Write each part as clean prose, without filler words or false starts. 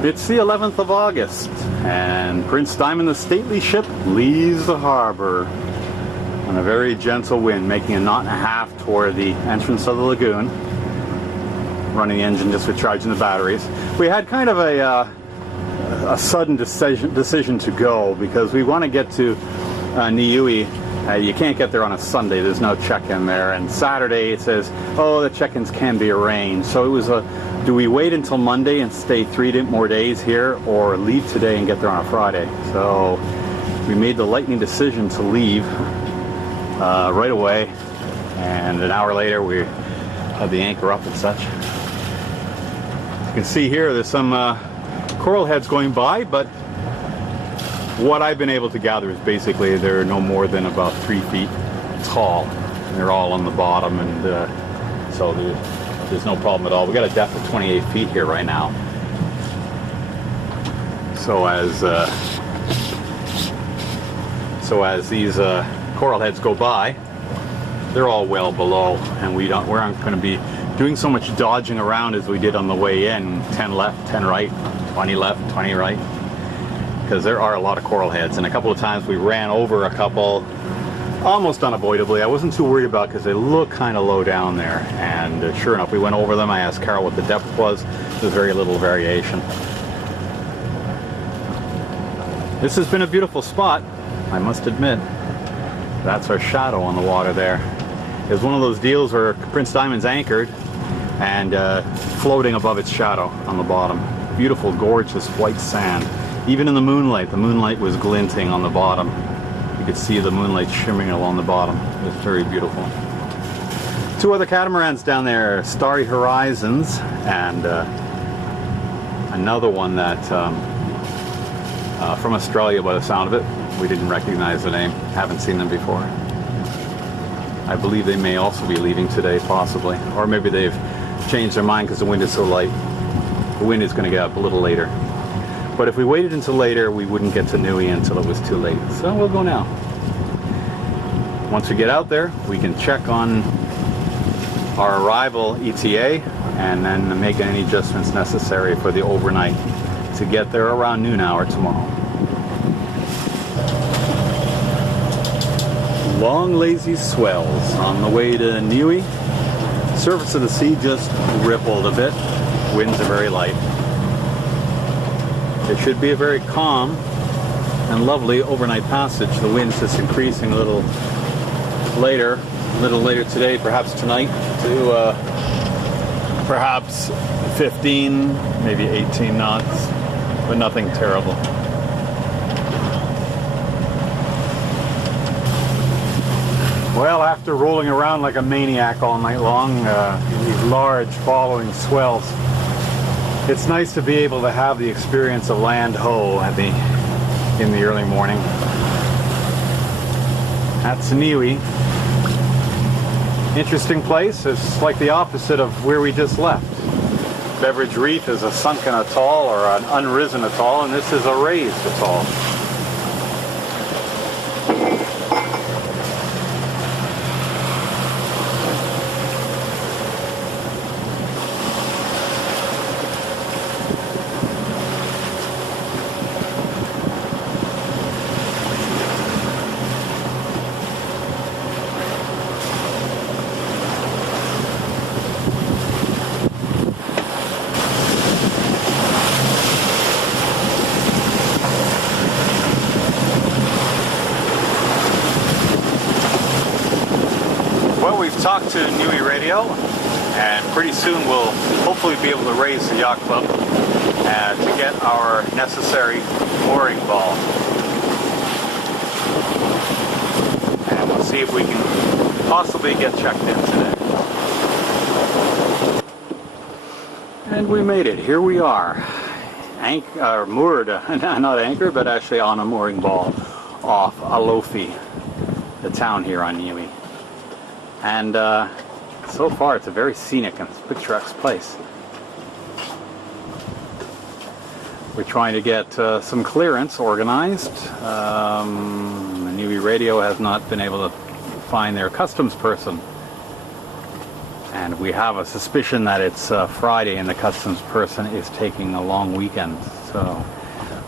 It's the 11th of August, and Prince Diamond, the stately ship, leaves the harbor on a very gentle wind, making a knot and a half toward the entrance of the lagoon, running the engine just with charging the batteries. We had kind of a sudden decision to go because we want to get to Niue. You can't get there on a Sunday, there's no check-in there, and Saturday it says, oh, the check-ins can be arranged. So it was do we wait until Monday and stay 3 more days here, or leave today and get there on a Friday? So we made the lightning decision to leave right away, and an hour later we had the anchor up and such. You can see here there's some coral heads going by, but what I've been able to gather is basically they're no more than about 3 feet tall. And they're all on the bottom, and so there's no problem at all. We got a depth of 28 feet here right now. So as these coral heads go by, they're all well below, and we aren't going to be doing so much dodging around as we did on the way in. 10 left, 10 right, 20 left, 20 right. Because there are a lot of coral heads, and a couple of times we ran over a couple almost unavoidably. I wasn't too worried about because they look kind of low down there, and sure enough we went over them. I asked Carol what the depth was. There's very little variation. This has been a beautiful spot, I must admit. That's our shadow on the water there. It was one of those deals where Prince Diamond's anchored and floating above its shadow on the bottom. Beautiful, gorgeous white sand. Even in the moonlight was glinting on the bottom. You could see the moonlight shimmering along the bottom. It was very beautiful. 2 other catamarans down there, Starry Horizons, and another one that from Australia by the sound of it. We didn't recognize the name, haven't seen them before. I believe they may also be leaving today, possibly. Or maybe they've changed their mind because the wind is so light. The wind is going to get up a little later. But if we waited until later, we wouldn't get to Niue until it was too late. So we'll go now. Once we get out there, we can check on our arrival ETA and then make any adjustments necessary for the overnight to get there around noon hour tomorrow. Long lazy swells on the way to Niue. Surface of the sea just rippled a bit. Winds are very light. It should be a very calm and lovely overnight passage. The wind's just increasing a little later today, perhaps tonight, to perhaps 15, maybe 18 knots, but nothing terrible. Well, after rolling around like a maniac all night long, these large following swells, it's nice to be able to have the experience of land ho in the early morning. That's Niue. Interesting place. It's like the opposite of where we just left. Beveridge Reef is a sunken atoll or an unrisen atoll, and this is a raised atoll. Talked to Niue Radio, and pretty soon we'll hopefully be able to raise the yacht club to get our necessary mooring ball. And we'll see if we can possibly get checked in today. And we made it. Here we are. Moored, not anchored, but actually on a mooring ball off Alofi, the town here on Niue. And so far it's a very scenic and picturesque place. We're trying to get some clearance organized. The Niue Radio has not been able to find their customs person. And we have a suspicion that it's Friday and the customs person is taking a long weekend. So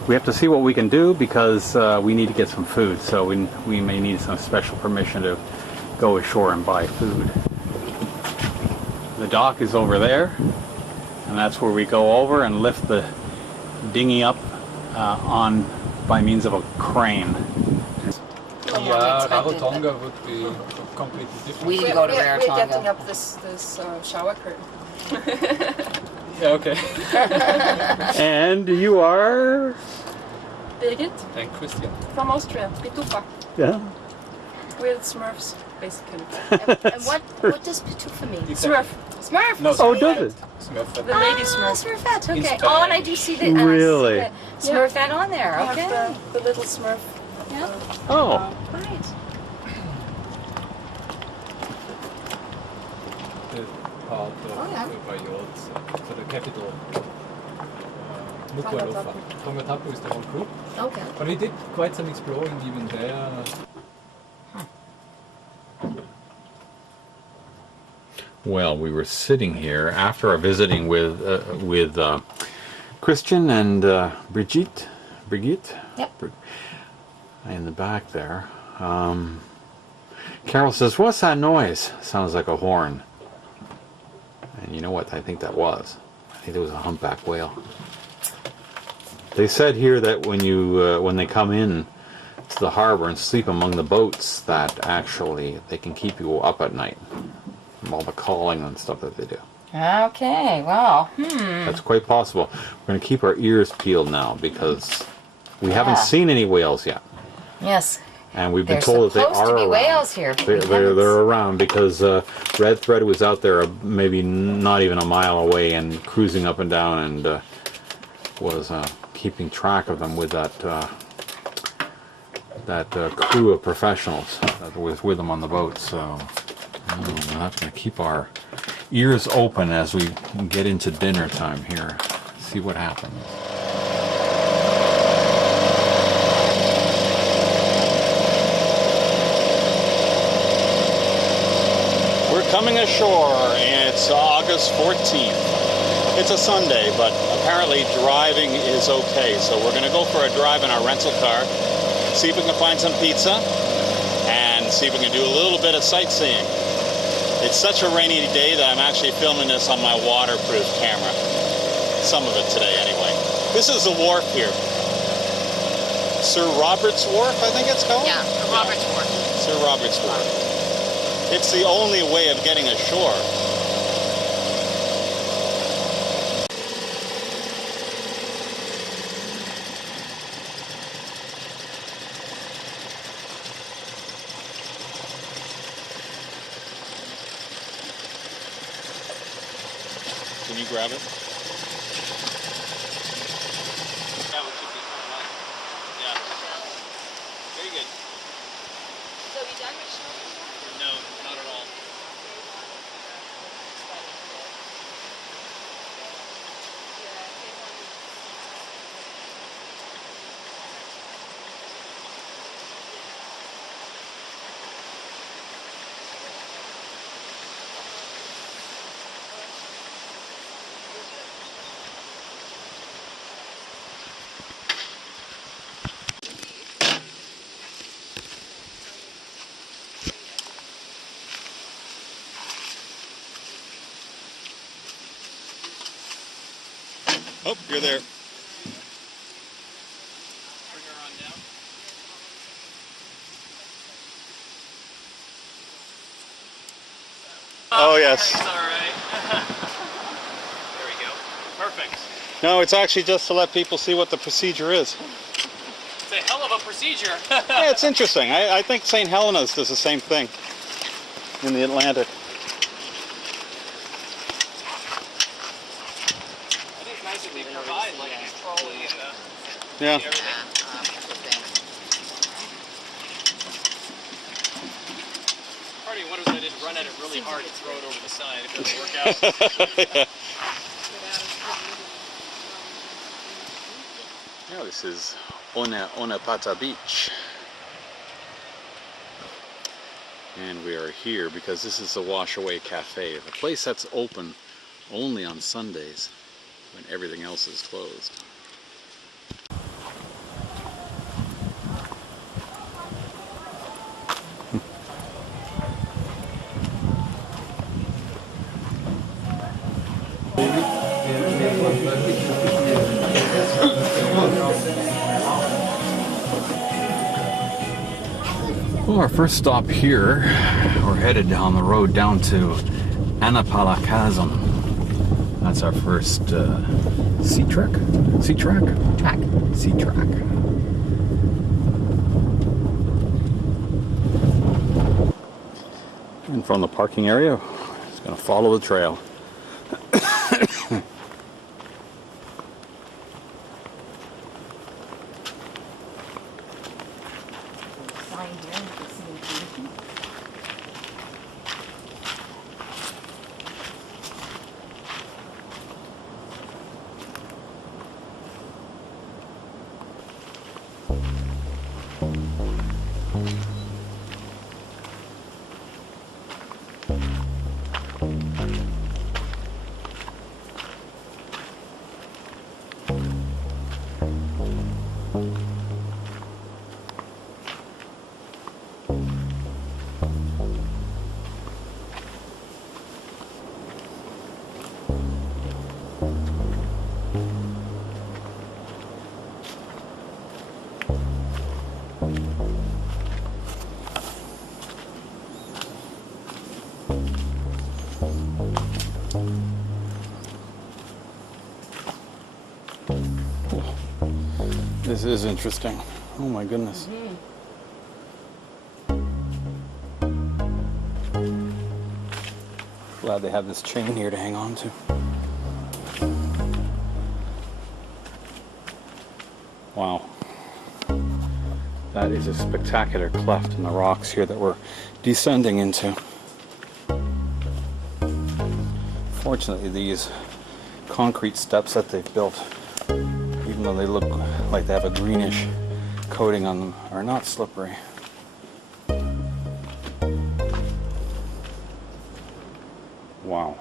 we have to see what we can do because we need to get some food. So we may need some special permission to go ashore and buy food. The dock is over there, and that's where we go over and lift the dinghy up on by means of a crane. Yeah, Rarotonga would be completely different. We need to go to Rarotonga. We're getting up this shower curtain. Yeah, okay. And you are? Birgit And Christian. from Austria, Pitufa. Yeah. We're the Smurfs, basically. And what does Pitufa mean? Smurf. Smurf! No, Oh, does it? Smurf. The lady Smurf. Smurfette, In okay. Spanish. Oh, and I do see the Really? Smurfette on there, We okay. have the little Smurf. Yeah. Oh. Right. The part Oh, yeah. of Bayot, so the capital, Nuku'alofa. Tongatapu is the whole group. Okay. But we did quite some exploring even there. Well, we were sitting here after our visiting with Christian and Brigitte. Yep. In the back there. Carol says, "What's that noise?" Sounds like a horn. And you know what I think that was? I think it was a humpback whale. They said here that when they come in to the harbor and sleep among the boats, that actually they can keep you up at night from all the calling and stuff that they do. Okay, well, That's quite possible. We're going to keep our ears peeled now because we haven't Yeah. seen any whales yet. yes. And we've been There's told that they supposed are to be around. whales here, but we They're haven't around because Red Thread was out there maybe not even a mile away and cruising up and down and was keeping track of them with that crew of professionals that was with them on the boat. So we're not going to keep our ears open as we get into dinner time here. See what happens. We're coming ashore, and it's August 14th. It's a Sunday, but apparently driving is okay. So we're going to go for a drive in our rental car, see if we can find some pizza, and see if we can do a little bit of sightseeing. It's such a rainy day that I'm actually filming this on my waterproof camera. Some of it today, anyway. This is the wharf here. Sir Robert's Wharf, I think it's called? Yeah, Robert's Wharf. Sir Robert's Wharf. It's the only way of getting ashore. Can you grab it? That one should be fine. Yeah. Very good. So you done with snorkeling? No, not at all. Oh, you're there. Bring her on down. Oh, yes. It's all right. There we go. Perfect. No, it's actually just to let people see what the procedure is. It's a hell of a procedure. Yeah, it's interesting. I think St. Helena's does the same thing in the Atlantic. I think it's nice that they provide like these trolley and Yeah. everything. Part of me wonders if I didn't run at it really hard and throw it over the side. It doesn't work out. Yeah. Yeah, this is Onapata Beach And we are here because this is the Washaway Cafe, a place that's open only on Sundays when everything else is closed. Well, our first stop here, we're headed down the road down to Annapala Chasm. That's our first sea track? Sea track? Track. Sea track. And from the parking area, it's going to follow the trail. Sign here, you can see information. This is interesting. Oh my goodness. Glad they have this chain here to hang on to. Wow. That is a spectacular cleft in the rocks here that we're descending into. Fortunately, these concrete steps that they've built, even though they look like they have a greenish coating on them, are not slippery. Wow.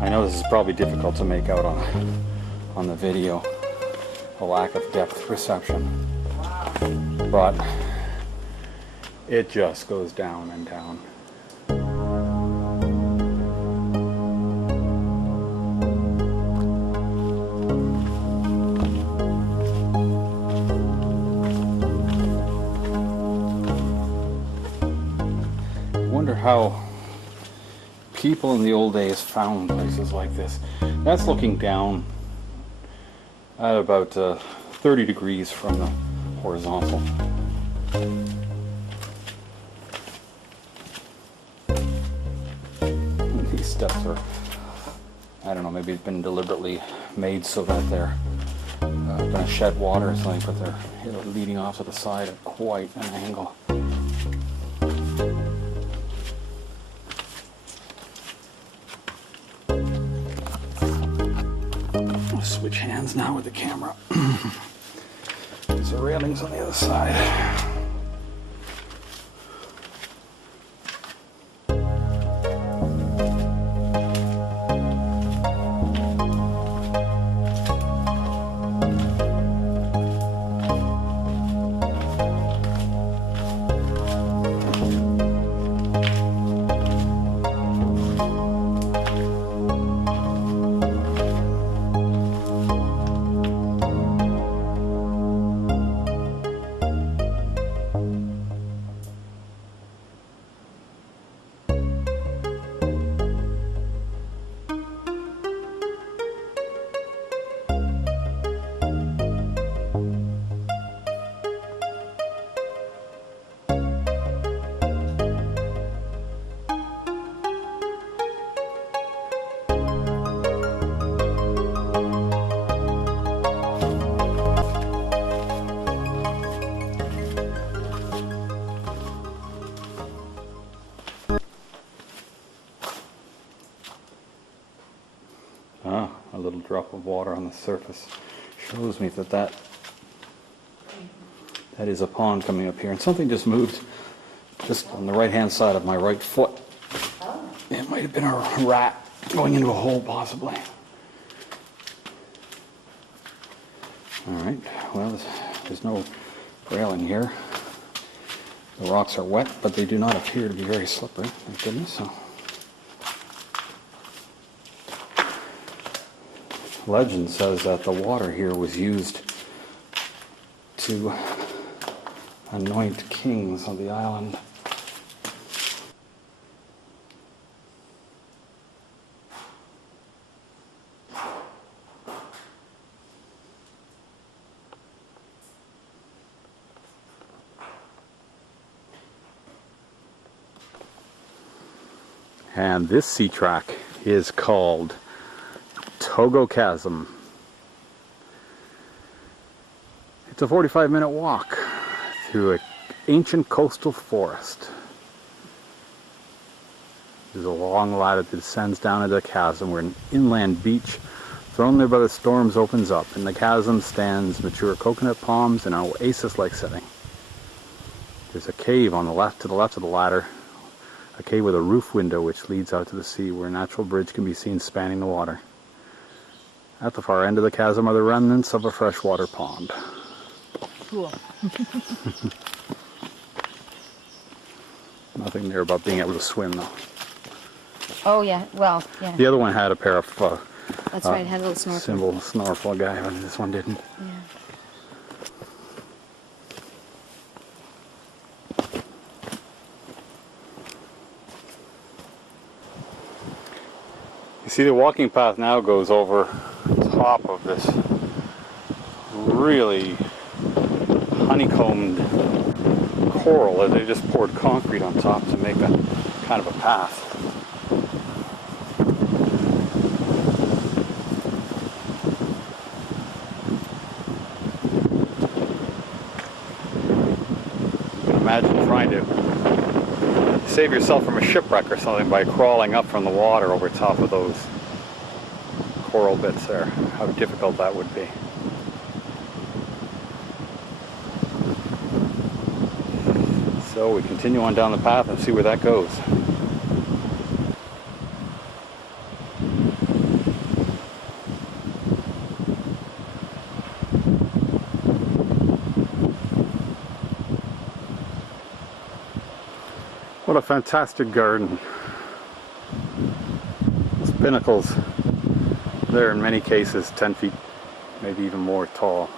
I know this is probably difficult to make out on the video, a lack of depth perception, but it just goes down and down. How people in the old days found places like this. That's looking down at about 30 degrees from the horizontal. And these steps are, I don't know, maybe it's been deliberately made so that they're going to shed water or something, but they're leading off to the side at quite an angle. Switch hands now with the camera. There's the railings on the other side. A little drop of water on the surface shows me that is a pond coming up here, and something just moved just on the right-hand side of my right foot. Oh. It might have been a rat going into a hole, possibly. All right, well, there's no railing here. The rocks are wet, but they do not appear to be very slippery, thank goodness. So. Legend says that the water here was used to anoint kings of the island. And this sea track is called Togo Chasm. It's a 45-minute walk through an ancient coastal forest. There's a long ladder that descends down into the chasm where an inland beach thrown there by the storms opens up. In the chasm stands mature coconut palms in an oasis-like setting. There's a cave on the left, to the left of the ladder. A cave with a roof window which leads out to the sea where a natural bridge can be seen spanning the water. At the far end of the chasm are the remnants of a freshwater pond. Cool. Nothing there about being able to swim though. Oh yeah, well, yeah. The other one had a pair of That's right, it had a little snorkel. snorkel guy, but this one didn't. Yeah. You see the walking path now goes over top of this really honeycombed coral as they just poured concrete on top to make a kind of a path. You can imagine trying to save yourself from a shipwreck or something by crawling up from the water over top of those coral bits there. How difficult that would be. So we continue on down the path and see where that goes. What a fantastic garden. Those pinnacles, they're in many cases 10 feet, maybe even more tall.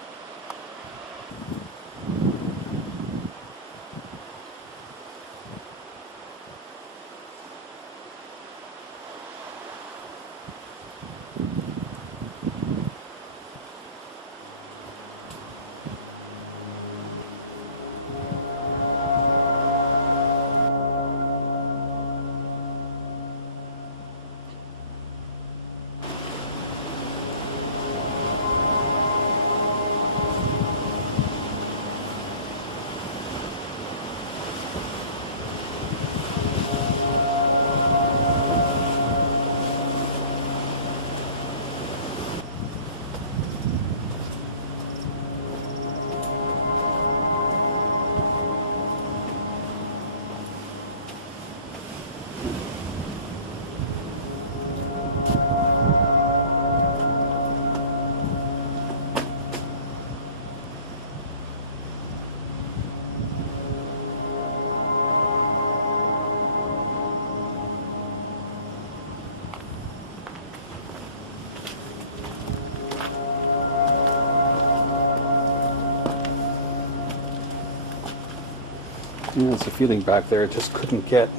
You know, it's a feeling back there, it just couldn't get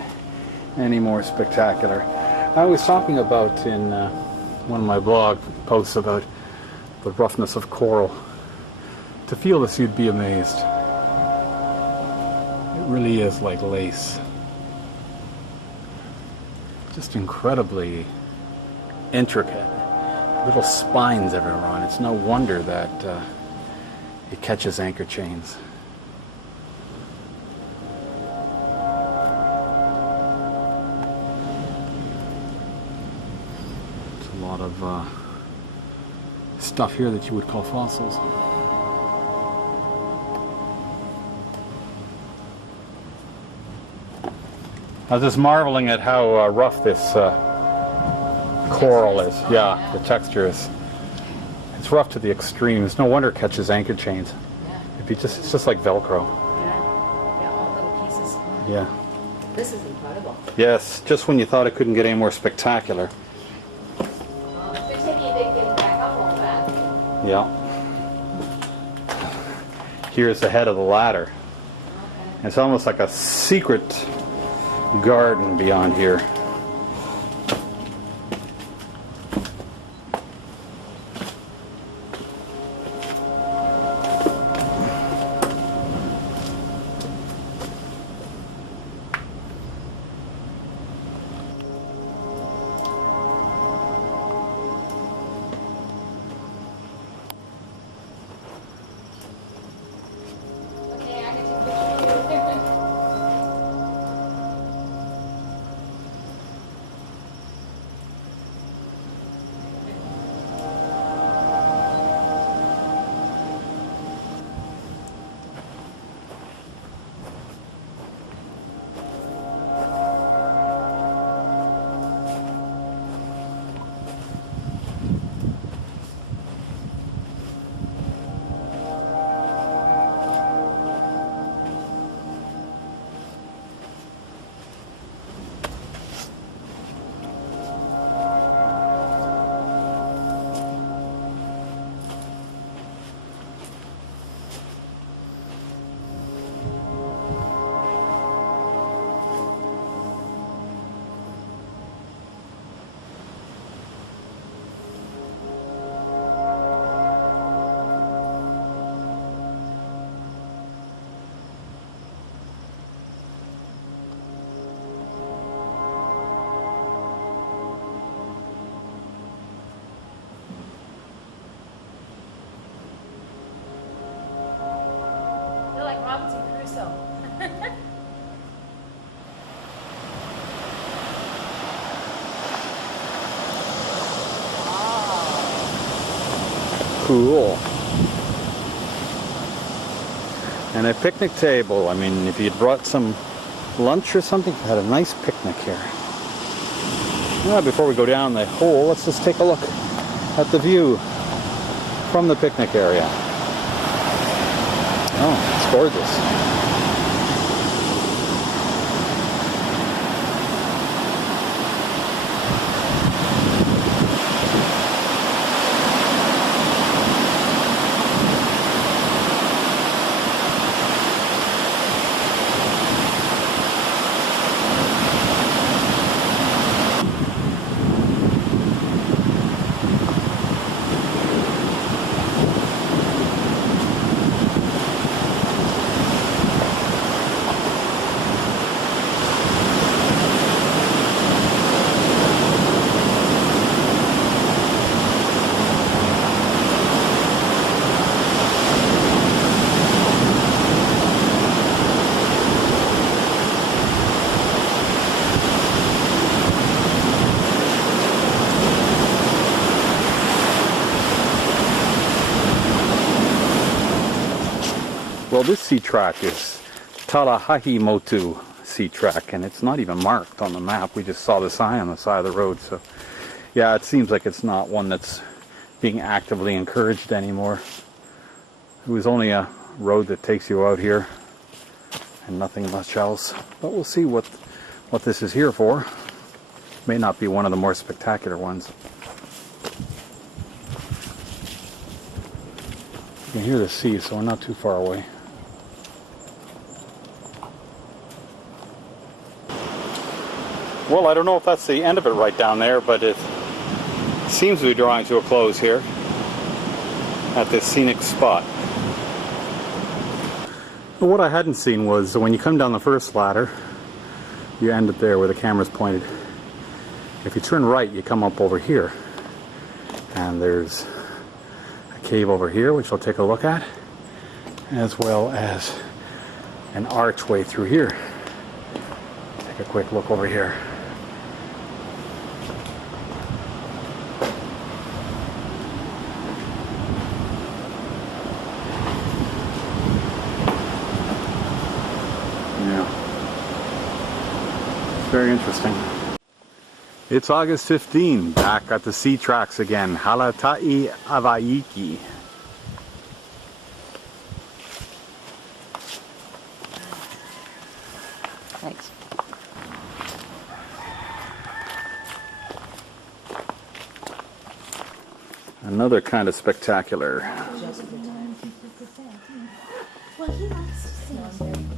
any more spectacular. I was talking about in one of my blog posts about the roughness of coral. To feel this, you'd be amazed. It really is like lace. Just incredibly intricate. Little spines everywhere on it. It's no wonder that it catches anchor chains. A lot of stuff here that you would call fossils. I was just marveling at how rough this coral is. Yeah, the texture is. It's rough to the extremes. No wonder it catches anchor chains. Yeah. It's just like Velcro. Yeah, all little pieces. Yeah. This is incredible. Yes, just when you thought it couldn't get any more spectacular. Yeah. Here's the head of the ladder. It's almost like a secret garden beyond here. Okay, I can take a picture of you. You're like Robinson Crusoe. Cool. And a picnic table. I mean, if you'd brought some lunch or something, you had a nice picnic here. Now, before we go down the hole, let's just take a look at the view from the picnic area. Oh, it's gorgeous. Well, this sea track is Talahahimotu sea track, and it's not even marked on the map. We just saw the sign on the side of the road, so yeah, it seems like it's not one that's being actively encouraged anymore. It was only a road that takes you out here and nothing much else, but we'll see what this is here for. May not be one of the more spectacular ones. You can hear the sea, so we're not too far away. Well, I don't know if that's the end of it right down there, but it seems to be drawing to a close here at this scenic spot. But what I hadn't seen was when you come down the first ladder, you end up there where the camera's pointed. If you turn right, you come up over here, and there's a cave over here, which we'll take a look at, as well as an archway through here. Take a quick look over here. very interesting. It's August 15, back at the sea tracks again, Halatai Avaiki. Thanks. Another kind of spectacular. Well, he likes to sing.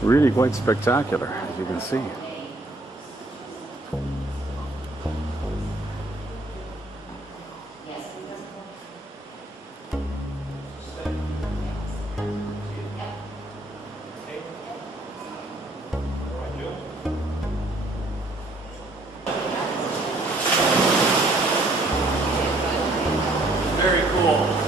Really quite spectacular, as you can see. Very cool.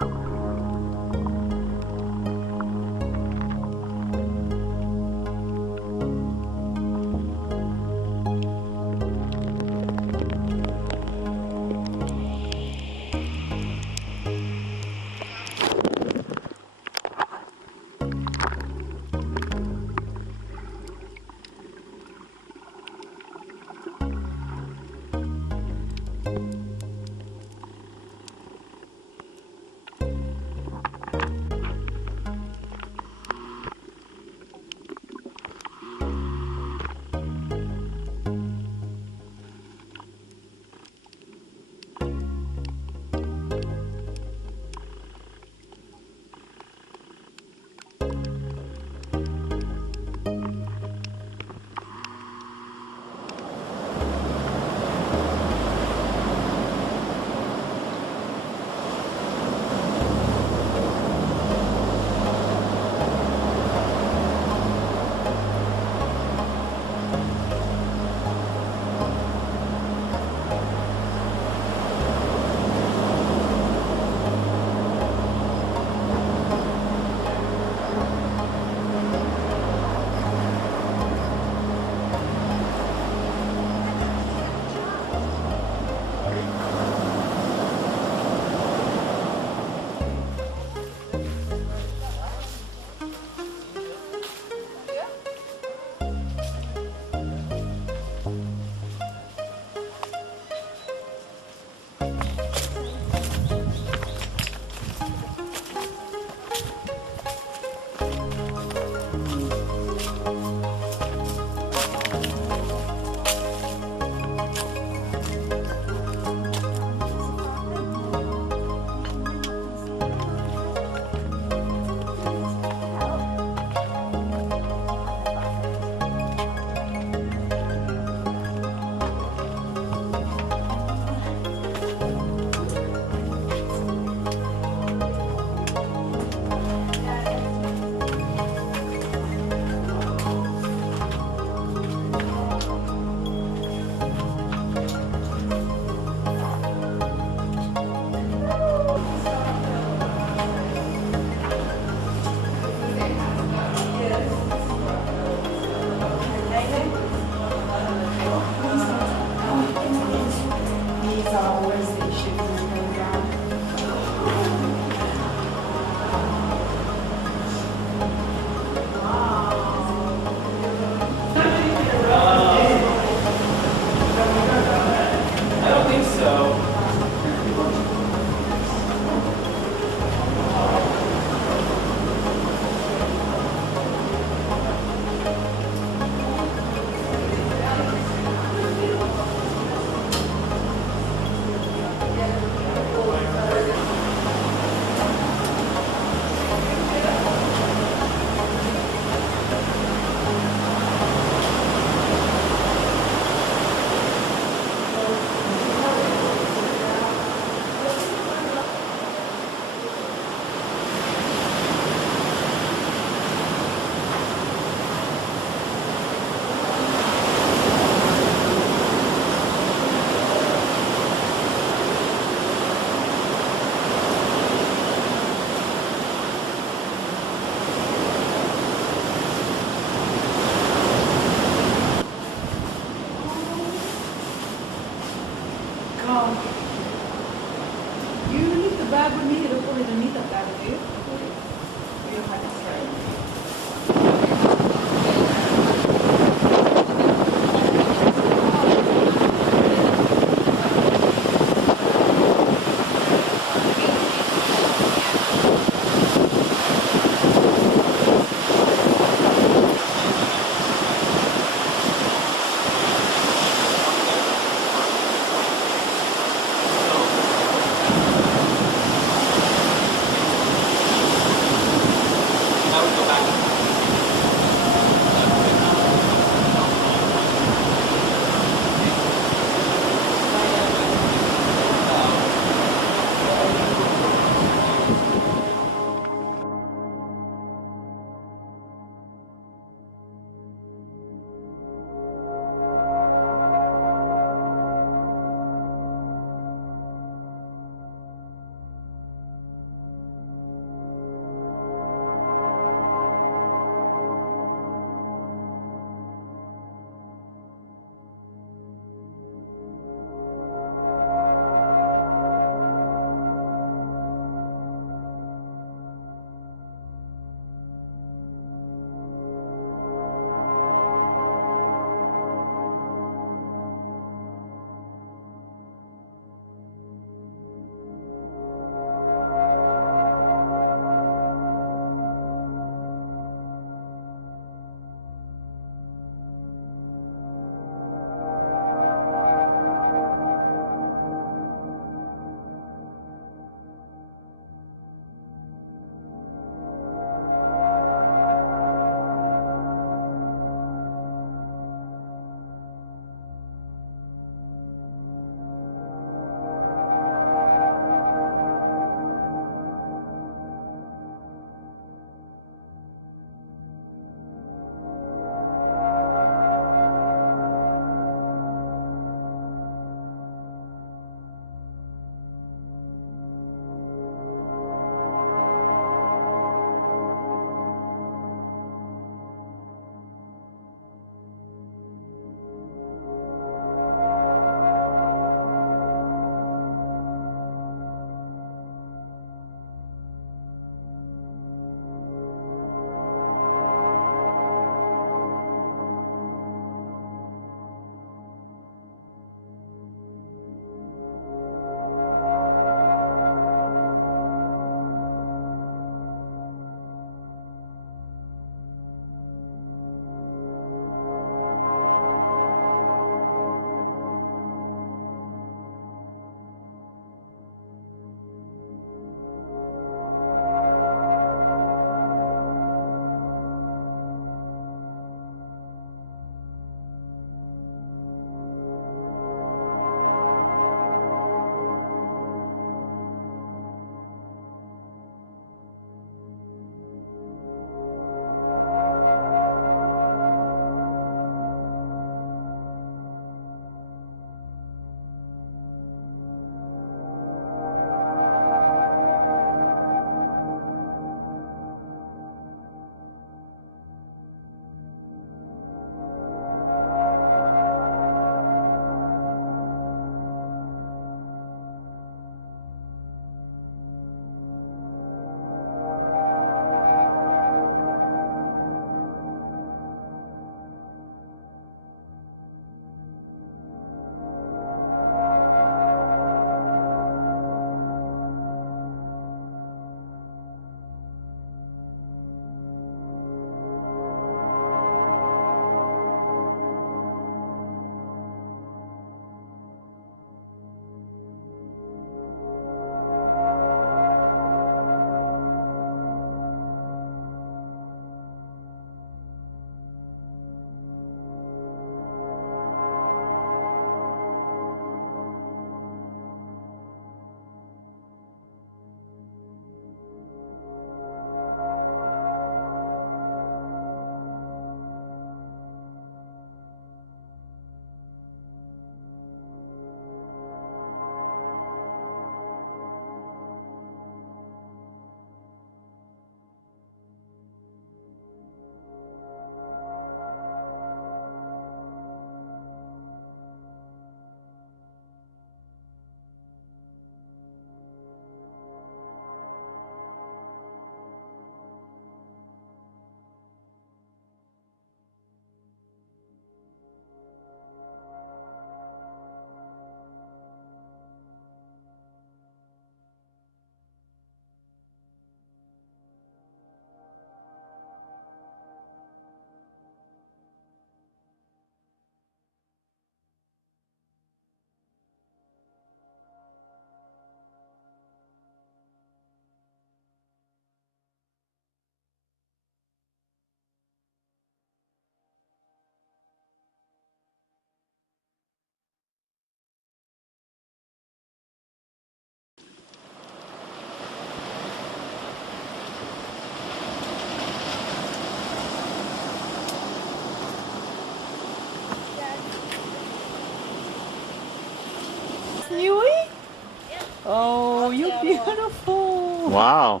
Oh, you're beautiful. Wow.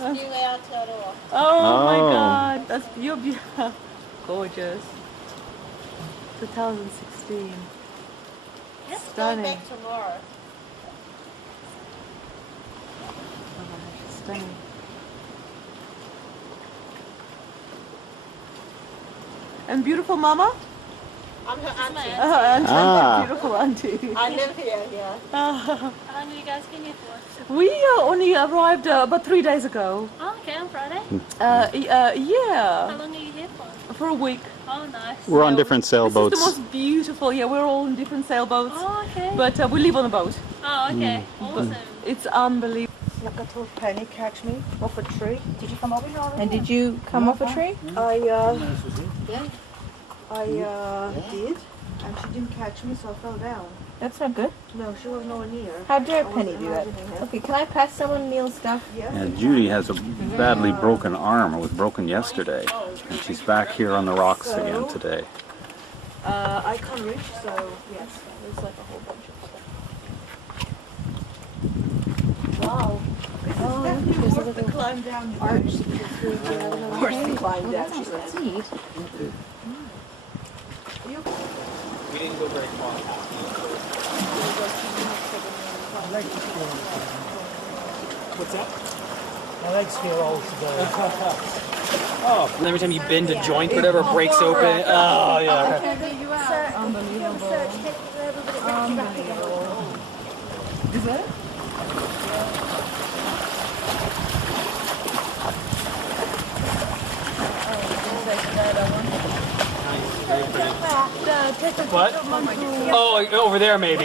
Oh my Oh. God, you're beautiful. Gorgeous. 2016. Stunning. tomorrow. Stunning. And beautiful mama? I'm her auntie. Auntie, Ah. beautiful auntie. I live here, yeah. How long have you guys been here for? We only arrived about 3 days ago. Oh, okay, on Friday. How How long are you here for? for a week. Oh, nice. We're on different This sailboats. is the most beautiful. Yeah, we're all in different sailboats, Oh, okay. but we live on a boat. Oh, okay. Awesome. It's unbelievable. Look at little Penny catch me off a tree. Did you come over here already? And did you come off a tree? I did, and she didn't catch me, so I fell down. That's not good. No, she was nowhere near. How dare I Penny wasn't do that? imagining it. Okay, can I pass someone Neil's stuff? Yeah. And Judy has a badly broken arm. It was broken yesterday. And she's back here on the rocks again today. I can't reach, so yes, there's like a whole bunch of stuff. Wow. This is definitely worth the climb down the arch. Of course, the climb down. She said. We didn't go very far. What's that? My legs feel old today. Oh, and every time you bend a joint, whatever breaks open. Oh, yeah. Okay. Unbelievable. Is that it? What? Oh, over there maybe,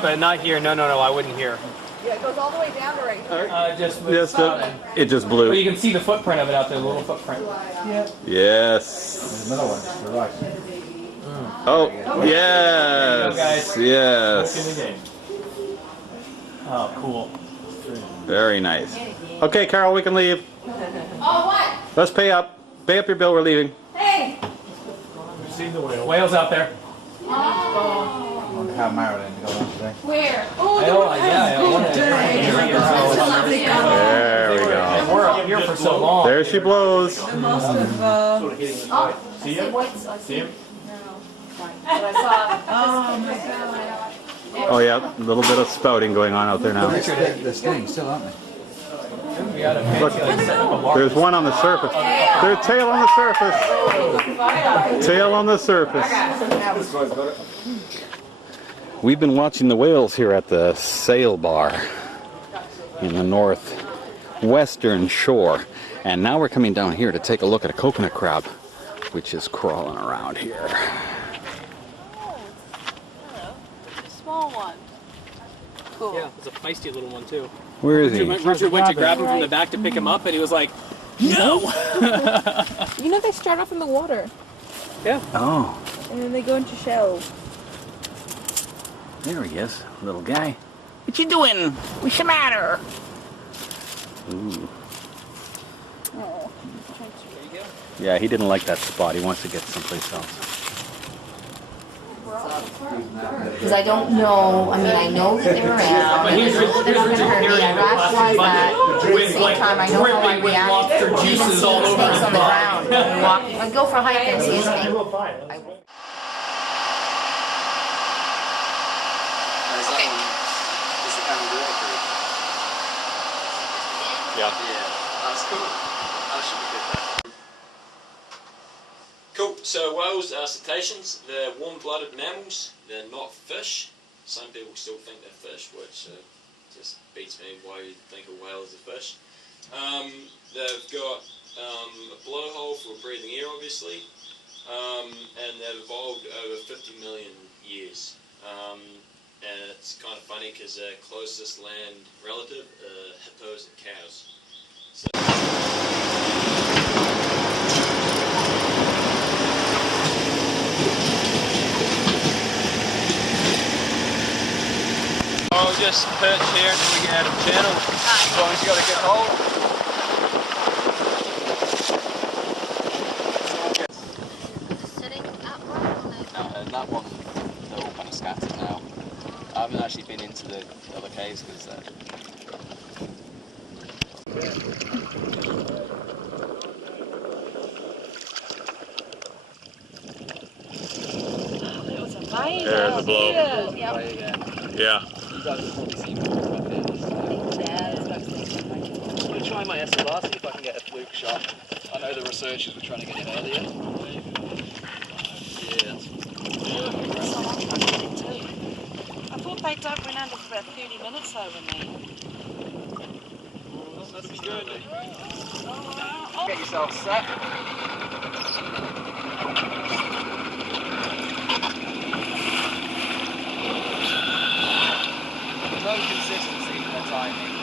but not here. No, I wouldn't here. Yeah, it goes all the way down to right here. It just But blew. you can see the footprint of it out there, the little footprint. Yes. Another one to the right. Oh, There yes. you Yes. Oh, cool. Very nice. Okay, Carol, we can leave. Oh, what? Let's pay up. Pay up your bill. We're leaving. Hey! We've seen the whale. Whales out there. On how Marilyn to go on today. Where? There we go. We're up here for so long. There she blows. See him? See him? Oh yeah, a little bit of spouting going on out there now. They're staying still, aren't they? We got a Look, there's one on the surface. There's tail on the surface. Tail on the surface. We've been watching the whales here at the sail bar in the northwestern shore. And now we're coming down here to take a look at a coconut crab, which is crawling around here. Small one. Cool. Yeah, there's a feisty little one too. Where is he? Richard went to grab him from the back to pick him up, and he was like, "No!" You know they start off in the water, Oh, and then they go into shells. there he is, little guy. What you doing? What's the matter? Ooh. Yeah, he didn't like that spot. He wants to get someplace else. Because I don't know, I mean, I know that they're around, But and here's they're not going to hurt me, I rationalize that, but at the same time, I know how I react, lobster even seeing juices all over snakes the on the bar. ground, and walk, I go for a hike and see a snake. I will. Yeah. That's cool. That should be good. Cool. So whales are cetaceans. They're warm-blooded mammals. They're not fish. Some people still think they're fish, which just beats me. Why you think a whale is a fish? They've got a blowhole for breathing air, obviously, and they've evolved over 50 million years. And it's kind of funny because their closest land relative are hippos and cows. I'll just perch here until we get out of the channel. As long as you got a good hold. Sitting upright on it. And that one, they're all kind of scattered now. I haven't actually been into to the other caves because It was amazing. There's the blow. Yeah. you guys have probably seen more about this. I'm going to try my SLR, see if I can get a fluke shot. I know the researchers were trying to get it earlier. Yeah. I thought they don't went under for about 30 minutes over me. That'd be good. Get yourself set. No consistency in the timing.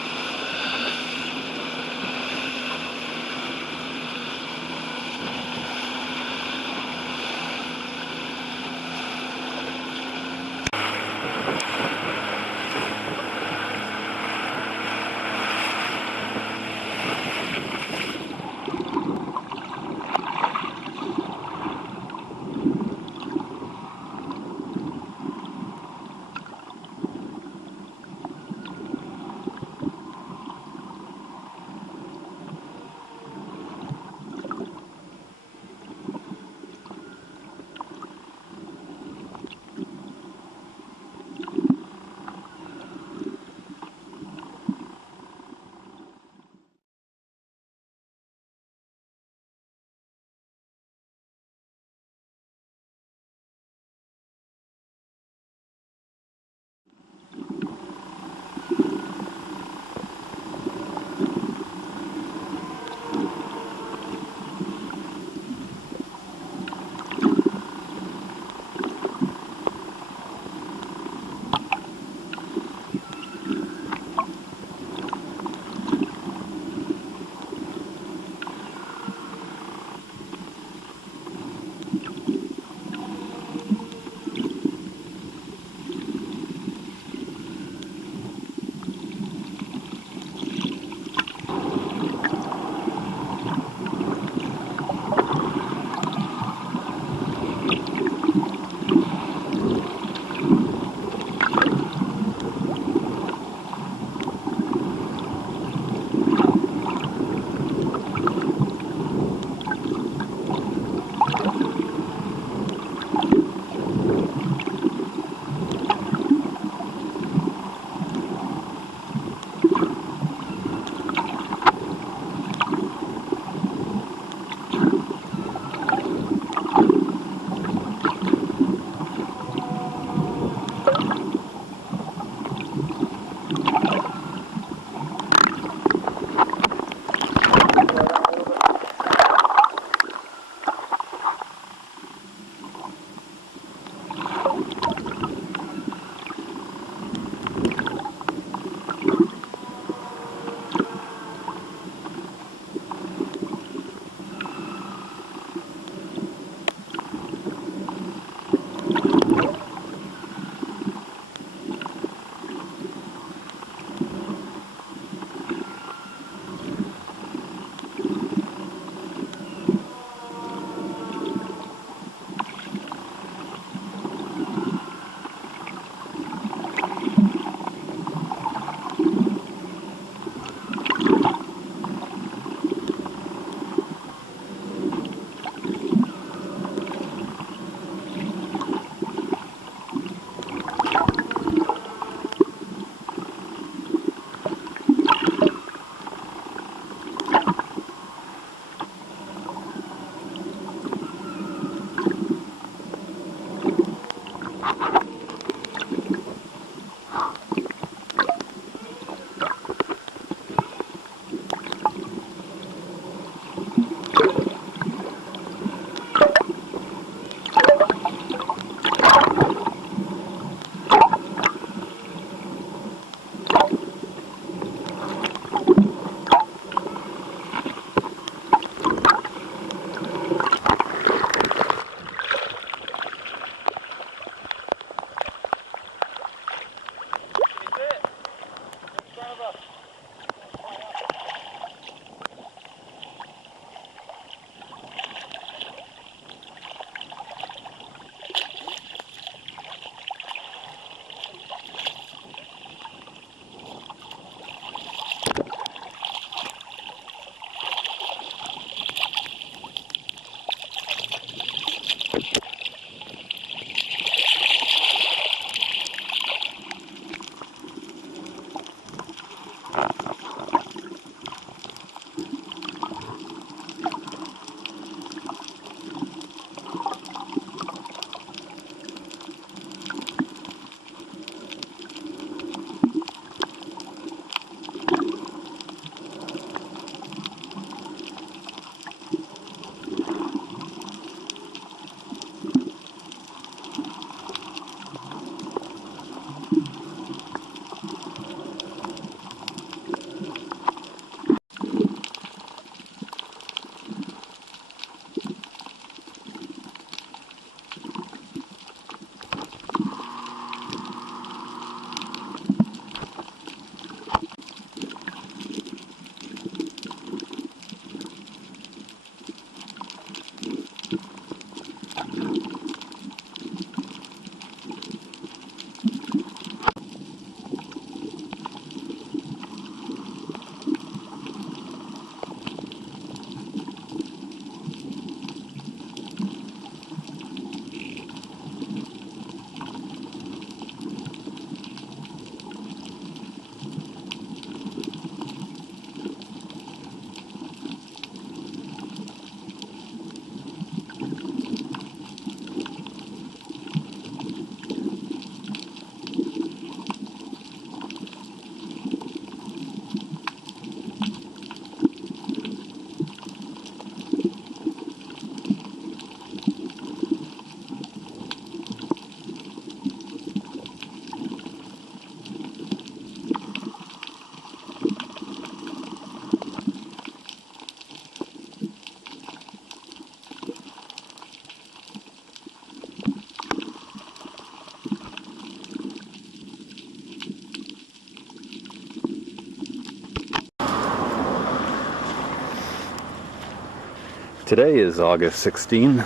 Today is August 16,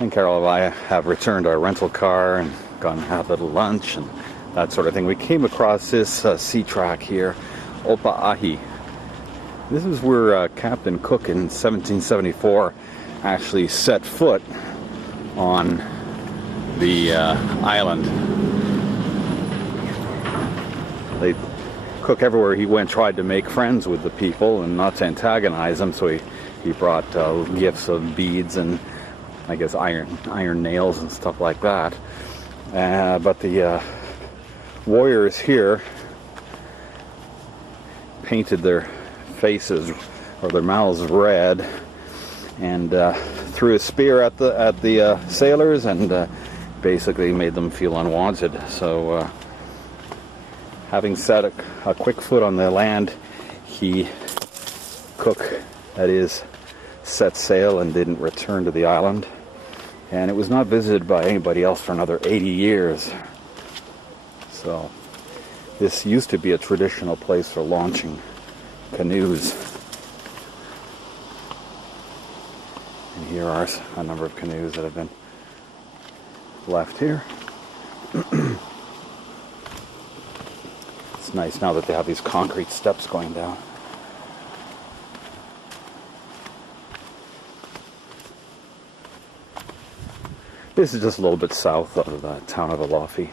and Carol and I have returned our rental car and gone and had a little lunch and that sort of thing. We came across this sea track here, Opa'ahi. This is where Captain Cook in 1774 actually set foot on the island. Cook everywhere he went tried to make friends with the people and not to antagonize them, so he brought gifts of beads and I guess iron nails and stuff like that. But the warriors here painted their faces or their mouths red and threw a spear at the sailors and basically made them feel unwanted. So having set a quick foot on the land, Cook, that is, set sail and didn't return to the island. And it was not visited by anybody else for another 80 years. So this used to be a traditional place for launching canoes. And here are a number of canoes that have been left here. It's nice now that they have these concrete steps going down. This is just a little bit south of the town of Alofi.